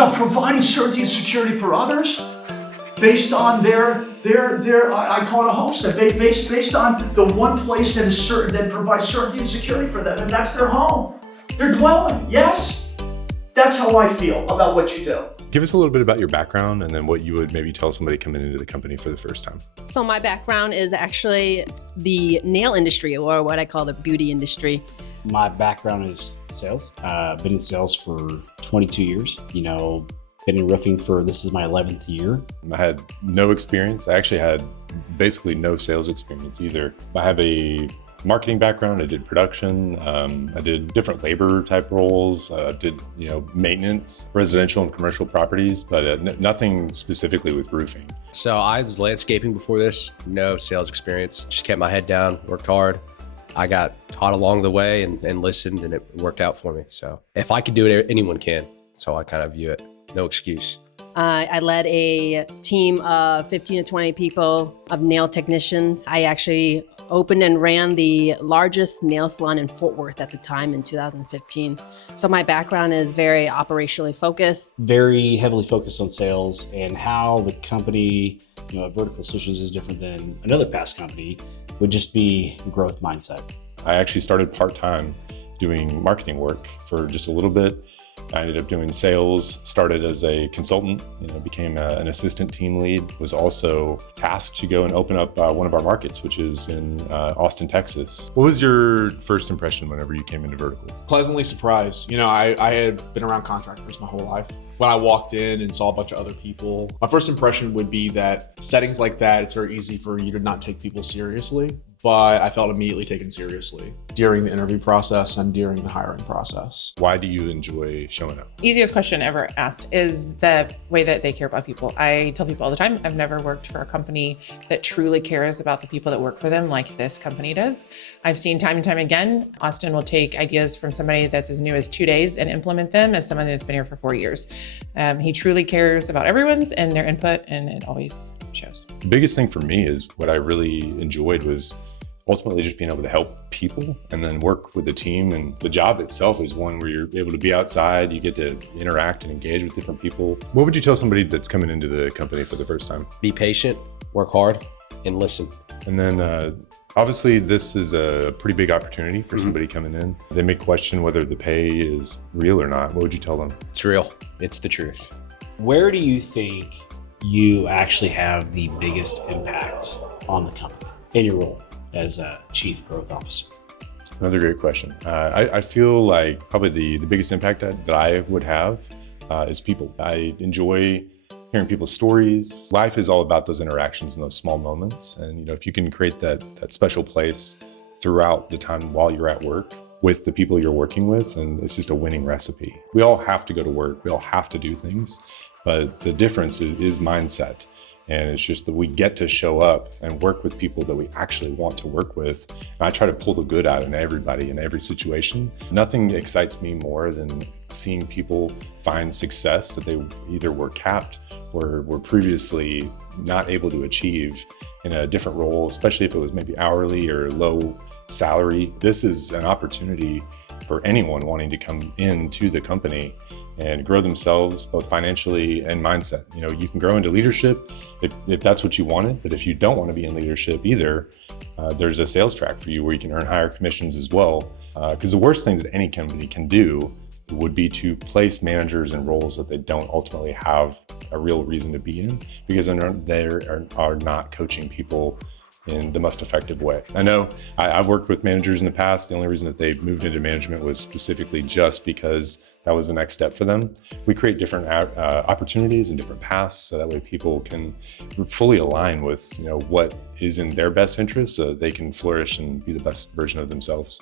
about providing certainty and security for others based on their I call it a homestead, based on the one place that is certain, that provides certainty and security for them, and that's their home, their dwelling. Yes? That's how I feel about what you do. Give us a little bit about your background and then what you would maybe tell somebody coming into the company for the first time. So my background is actually the nail industry, or what I call the beauty industry. My background is sales. I've been in sales for 22 years. Been in roofing this is my 11th year. I had no experience. I actually had basically no sales experience either. I have a marketing background. I did production. I did different labor type roles. Did maintenance, residential and commercial properties, but nothing specifically with roofing. So I was landscaping before this, no sales experience. Just kept my head down, worked hard. I got taught along the way and listened, and it worked out for me. So if I could do it, anyone can. That's how I kind of view it. No excuse. I led a team of 15 to 20 people of nail technicians. I actually opened and ran the largest nail salon in Fort Worth at the time in 2015. So my background is very operationally focused. Very heavily focused on sales, and how the company, Vertical Solutions is different than another past company would just be growth mindset. I actually started part-time doing marketing work for just a little bit. I ended up doing sales, started as a consultant, became an assistant team lead, was also tasked to go and open up one of our markets, which is in Austin, Texas. What was your first impression whenever you came into Vertical? Pleasantly surprised. I had been around contractors my whole life. When I walked in and saw a bunch of other people, my first impression would be that settings like that, it's very easy for you to not take people seriously. But I felt immediately taken seriously during the interview process and during the hiring process. Why do you enjoy showing up? Easiest question ever asked is the way that they care about people. I tell people all the time, I've never worked for a company that truly cares about the people that work for them like this company does. I've seen time and time again, Austin will take ideas from somebody that's as new as 2 days and implement them as someone that's been here for 4 years. He truly cares about everyone's and their input, and it always shows. The biggest thing for me is what I really enjoyed was ultimately just being able to help people and then work with the team. And the job itself is one where you're able to be outside, you get to interact and engage with different people. What would you tell somebody that's coming into the company for the first time? Be patient, work hard, and listen. And then obviously this is a pretty big opportunity for somebody coming in. They may question whether the pay is real or not. What would you tell them? It's real. It's the truth. Where do you think you actually have the biggest impact on the company in your role as a Chief Growth Officer? Another great question. I feel like probably the biggest impact that I would have is people. I enjoy hearing people's stories. Life is all about those interactions and those small moments. And if you can create that special place throughout the time while you're at work with the people you're working with, and it's just a winning recipe. We all have to go to work. We all have to do things, but the difference is mindset. And it's just that we get to show up and work with people that we actually want to work with. And I try to pull the good out in everybody in every situation. Nothing excites me more than seeing people find success that they either were capped or were previously not able to achieve in a different role, especially if it was maybe hourly or low salary. This is an opportunity for anyone wanting to come into the company and grow themselves both financially and mindset. You can grow into leadership if that's what you wanted, but if you don't want to be in leadership either, there's a sales track for you where you can earn higher commissions as well. Because the worst thing that any company can do would be to place managers in roles that they don't ultimately have a real reason to be in, because they are not coaching people in the most effective way. I know I've worked with managers in the past. The only reason that they moved into management was specifically just because that was the next step for them. We create different opportunities and different paths so that way people can fully align with what is in their best interest so they can flourish and be the best version of themselves.